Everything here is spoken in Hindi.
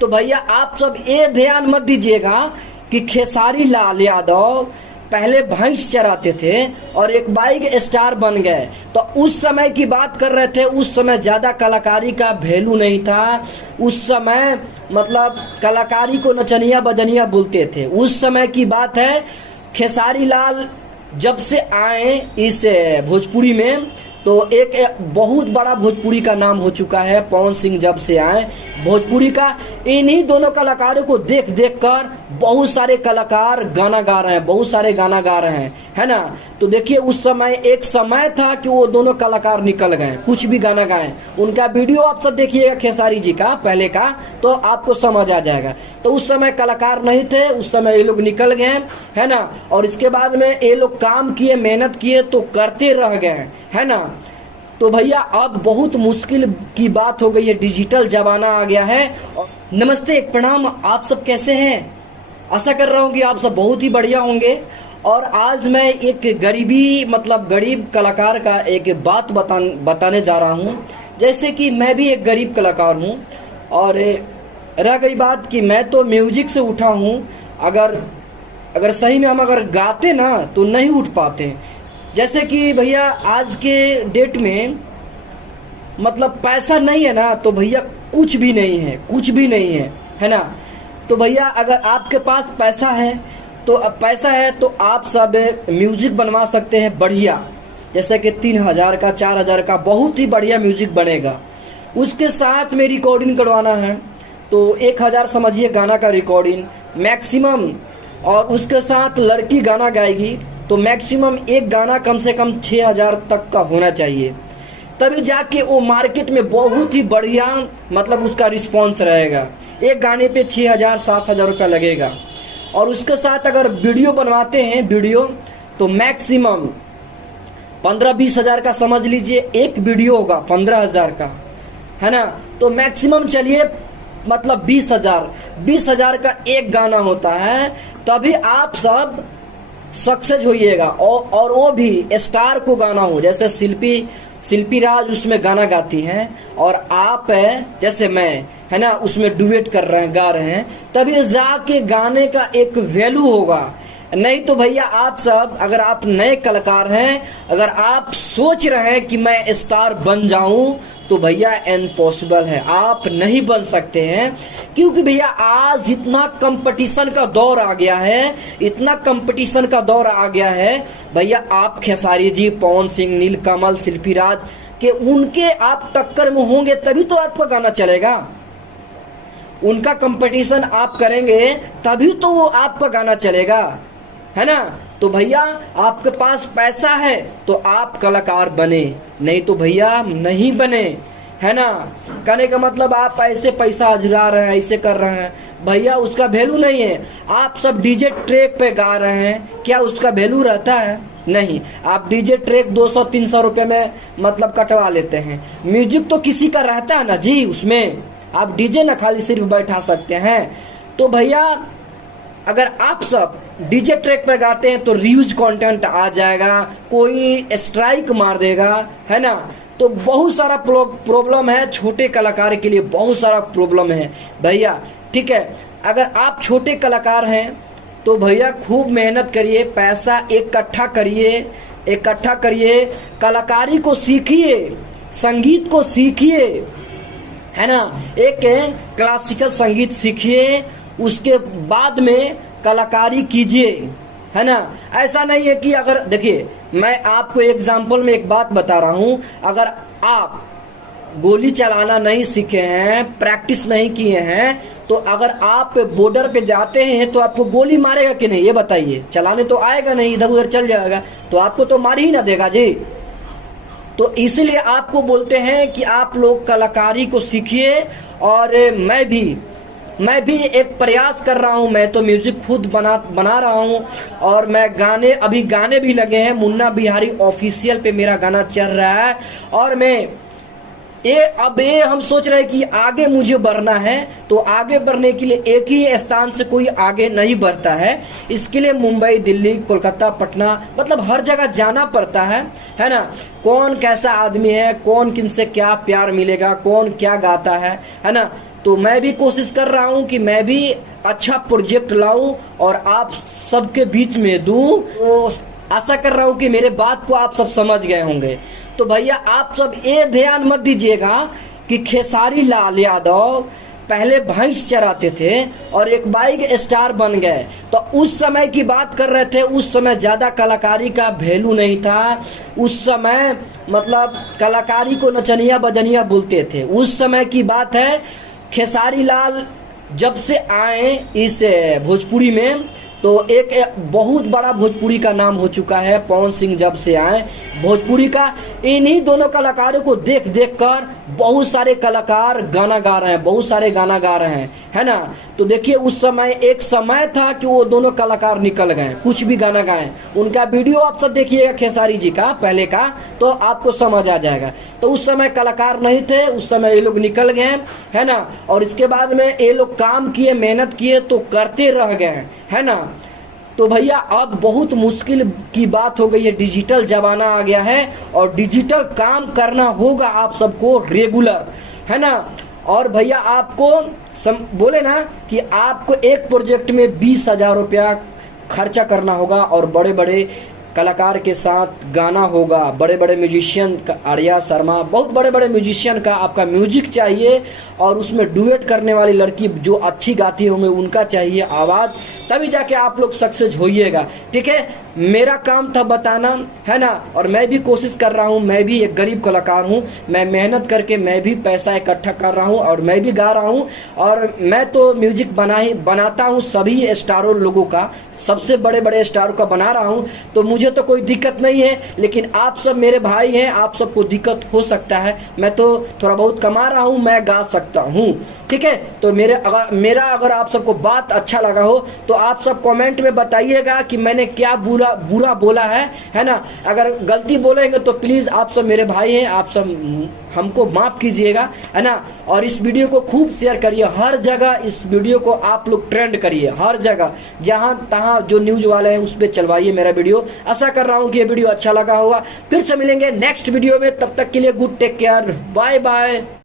तो भैया आप सब ये ध्यान मत दीजिएगा कि खेसारी लाल यादव पहले भैंस चराते थे और एक बाइक स्टार बन गए। तो उस समय की बात कर रहे थे, उस समय ज्यादा कलाकारी का वैल्यू नहीं था। उस समय मतलब कलाकारी को नचनिया बजनिया बोलते थे। उस समय की बात है। खेसारी लाल जब से आए इस भोजपुरी में तो एक बहुत बड़ा भोजपुरी का नाम हो चुका है। पवन सिंह जब से आए भोजपुरी का, इन्हीं दोनों कलाकारों को देख देख कर बहुत सारे कलाकार गाना गा रहे हैं, बहुत सारे गाना गा रहे हैं, है ना। तो देखिए उस समय एक समय था कि वो दोनों कलाकार निकल गए, कुछ भी गाना गाएं। उनका वीडियो आप सब देखिएगा खेसारी जी का पहले का, तो आपको समझ आ जाएगा। तो उस समय कलाकार नहीं थे, उस समय ये लोग निकल गए, है ना। और इसके बाद में ये लोग काम किए, मेहनत किए तो करते रह गए, है ना। तो भैया अब बहुत मुश्किल की बात हो गई है, डिजिटल जमाना आ गया है। नमस्ते, प्रणाम, आप सब कैसे हैं? आशा कर रहा हूँ कि आप सब बहुत ही बढ़िया होंगे। और आज मैं एक गरीब कलाकार का एक बात बताने जा रहा हूँ। जैसे कि मैं भी एक गरीब कलाकार हूँ और रह गई बात कि मैं तो म्यूजिक से उठा हूँ। अगर सही में हम गाते ना तो नहीं उठ पाते। जैसे कि भैया आज के डेट में मतलब पैसा नहीं है ना तो भैया कुछ भी नहीं है, कुछ भी नहीं है, है ना। तो भैया अगर आपके पास पैसा है तो आप सब म्यूजिक बनवा सकते हैं बढ़िया। जैसे कि 3000 का 4000 का बहुत ही बढ़िया म्यूजिक बनेगा। उसके साथ में रिकॉर्डिंग करवाना है तो 1000 समझिए गाना का रिकॉर्डिंग मैक्सिमम। और उसके साथ लड़की गाना गाएगी तो मैक्सिमम एक गाना कम से कम 6000 तक का होना चाहिए। तभी जाके वो मार्केट में बहुत ही बढ़िया मतलब उसका रिस्पॉन्स रहेगा। एक गाने पे 6000-7000 रुपया लगेगा। और उसके साथ अगर वीडियो बनवाते हैं वीडियो तो मैक्सिमम 15-20 हजार का समझ लीजिए। एक वीडियो होगा 15,000 का, है ना। तो मैक्सिमम चलिए मतलब 20,000 का एक गाना होता है। तभी आप सब सक्सेस होइएगा। और वो भी स्टार को गाना हो, जैसे शिल्पी राज उसमें गाना गाती हैं और आप है जैसे मैं, है ना, उसमें डुएट कर रहे हैं, गा रहे हैं, तभी जाके गाने का एक वैल्यू होगा। नहीं तो भैया आप सब अगर आप नए कलाकार हैं, अगर आप सोच रहे हैं कि मैं स्टार बन जाऊं तो भैया इम्पॉसिबल है, आप नहीं बन सकते हैं। क्योंकि भैया आज इतना कंपटीशन का दौर आ गया है, इतना कंपटीशन का दौर आ गया है भैया। आप खेसारी जी, पवन सिंह, नीलकमल, शिल्पी राज के उनके आप टक्कर में होंगे तभी तो आपका गाना चलेगा। उनका कंपटीशन आप करेंगे तभी तो वो आपका गाना चलेगा, है ना। तो भैया आपके पास पैसा है तो आप कलाकार बने, नहीं तो भैया नहीं बने, है ना। कहने का मतलब आप ऐसे पैसा अजुरा रहे हैं, ऐसे कर रहे हैं, भैया उसका वैल्यू नहीं है। आप सब डीजे ट्रैक पे गा रहे हैं, क्या उसका वैल्यू रहता है? नहीं। आप डीजे ट्रैक 200-300 रुपए में मतलब कटवा लेते हैं। म्यूजिक तो किसी का रहता है ना जी, उसमें आप डीजे ना खाली सिर्फ बैठा सकते हैं। तो भैया अगर आप सब डीजे ट्रैक पे गाते हैं तो रीयूज कंटेंट आ जाएगा, कोई स्ट्राइक मार देगा, है ना। तो बहुत सारा प्रॉब्लम है छोटे कलाकार के लिए, बहुत सारा प्रॉब्लम है भैया, ठीक है। अगर आप छोटे कलाकार हैं तो भैया खूब मेहनत करिए, पैसा इकट्ठा करिए, कलाकारी को सीखिए, संगीत को सीखिए, है ना। एक क्लासिकल संगीत सीखिए, उसके बाद में कलाकारी कीजिए, है ना। ऐसा नहीं है कि अगर देखिए मैं आपको एग्जांपल में एक बात बता रहा हूं। अगर आप गोली चलाना नहीं सीखे हैं, प्रैक्टिस नहीं किए हैं, तो अगर आप बॉर्डर पे जाते हैं तो आपको गोली मारेगा कि नहीं, ये बताइए। चलाने तो आएगा नहीं, इधर उधर चल जाएगा तो आपको तो मार ही ना देगा जी। तो इसलिए आपको बोलते हैं कि आप लोग कलाकारी को सीखिए। और मैं भी एक प्रयास कर रहा हूं। मैं तो म्यूजिक खुद बना रहा हूं और मैं अभी गाने भी लगे हैं। मुन्ना बिहारी ऑफिशियल पे मेरा गाना चल रहा है। और अब हम सोच रहे हैं कि आगे मुझे बढ़ना है, तो आगे बढ़ने के लिए एक ही स्थान से कोई आगे नहीं बढ़ता है। इसके लिए मुंबई, दिल्ली, कोलकाता, पटना मतलब हर जगह जाना पड़ता है ना। कौन कैसा आदमी है, कौन किनसे क्या प्यार मिलेगा, कौन क्या गाता है ना। तो मैं भी कोशिश कर रहा हूं कि मैं भी अच्छा प्रोजेक्ट लाऊं और आप सबके बीच में दूं। तो आशा कर रहा हूं कि मेरे बात को आप सब समझ गए होंगे। तो भैया आप सब ये ध्यान मत दीजिएगा कि खेसारी लाल यादव पहले भैंस चराते थे और एक बाइक स्टार बन गए। तो उस समय की बात कर रहे थे, उस समय ज्यादा कलाकारी का वैल्यू नहीं था। उस समय मतलब कलाकारी को नचनिया बजनिया बोलते थे। उस समय की बात है। खेसारी लाल जब से आए इस भोजपुरी में तो एक बहुत बड़ा भोजपुरी का नाम हो चुका है। पवन सिंह जब से आए भोजपुरी का, इन्हीं दोनों कलाकारों को देख देख कर बहुत सारे कलाकार गाना गा रहे हैं, बहुत सारे गाना गा रहे हैं, है ना। तो देखिए उस समय एक समय था कि वो दोनों कलाकार निकल गए, कुछ भी गाना गाएं। उनका वीडियो आप सब देखिएगा खेसारी जी का पहले का, तो आपको समझ आ जाएगा। तो उस समय कलाकार नहीं थे, उस समय ये लोग निकल गए, है ना। और इसके बाद में ये लोग काम किए, मेहनत किए तो करते रह गए, है ना। तो भैया अब बहुत मुश्किल की बात हो गई है, डिजिटल जमाना आ गया है और डिजिटल काम करना होगा आप सबको रेगुलर, है ना। और भैया आपको बोले ना कि आपको एक प्रोजेक्ट में 20,000 रुपया खर्चा करना होगा और बड़े बड़े कलाकार के साथ गाना होगा, बड़े बड़े म्यूजिशियन का, आर्या शर्मा, बहुत बड़े बड़े म्यूजिशियन का आपका म्यूजिक चाहिए और उसमें डुएट करने वाली लड़की जो अच्छी गाती होंगे उनका चाहिए आवाज, तभी जाके आप लोग सक्सेस होइएगा। ठीक है, मेरा काम था बताना, है ना। और मैं भी कोशिश कर रहा हूँ, मैं भी एक गरीब कलाकार हूँ, मैं मेहनत करके मैं भी पैसा इकट्ठा कर रहा हूँ और मैं भी गा रहा हूँ। और मैं तो म्यूजिक बनाता हूँ सभी स्टारों लोगों का, सबसे बड़े बड़े स्टारों का बना रहा हूँ। तो मुझे तो कोई दिक्कत नहीं है, लेकिन आप सब मेरे भाई हैं, आप सबको दिक्कत हो सकता है। मैं तो थोड़ा बहुत कमा रहा हूँ, मैं गा सकता हूँ, ठीक है। तो मेरा अगर आप सबको बात अच्छा लगा हो तो आप सब कमेंट में बताइएगा कि मैंने क्या बुरा बोला है ना। अगर गलती बोलेंगे तो प्लीज आप सब मेरे भाई हैं, आप सब हमको माफ कीजिएगा, है ना। और इस वीडियो को खूब शेयर करिए, हर जगह इस वीडियो को आप लोग ट्रेंड करिए, हर जगह जहां तहां जो न्यूज वाले हैं उस पर चलवाइए मेरा वीडियो। आशा कर रहा हूं कि ये वीडियो अच्छा लगा होगा। फिर से मिलेंगे नेक्स्ट वीडियो में, तब तक के लिए good take care, bye bye.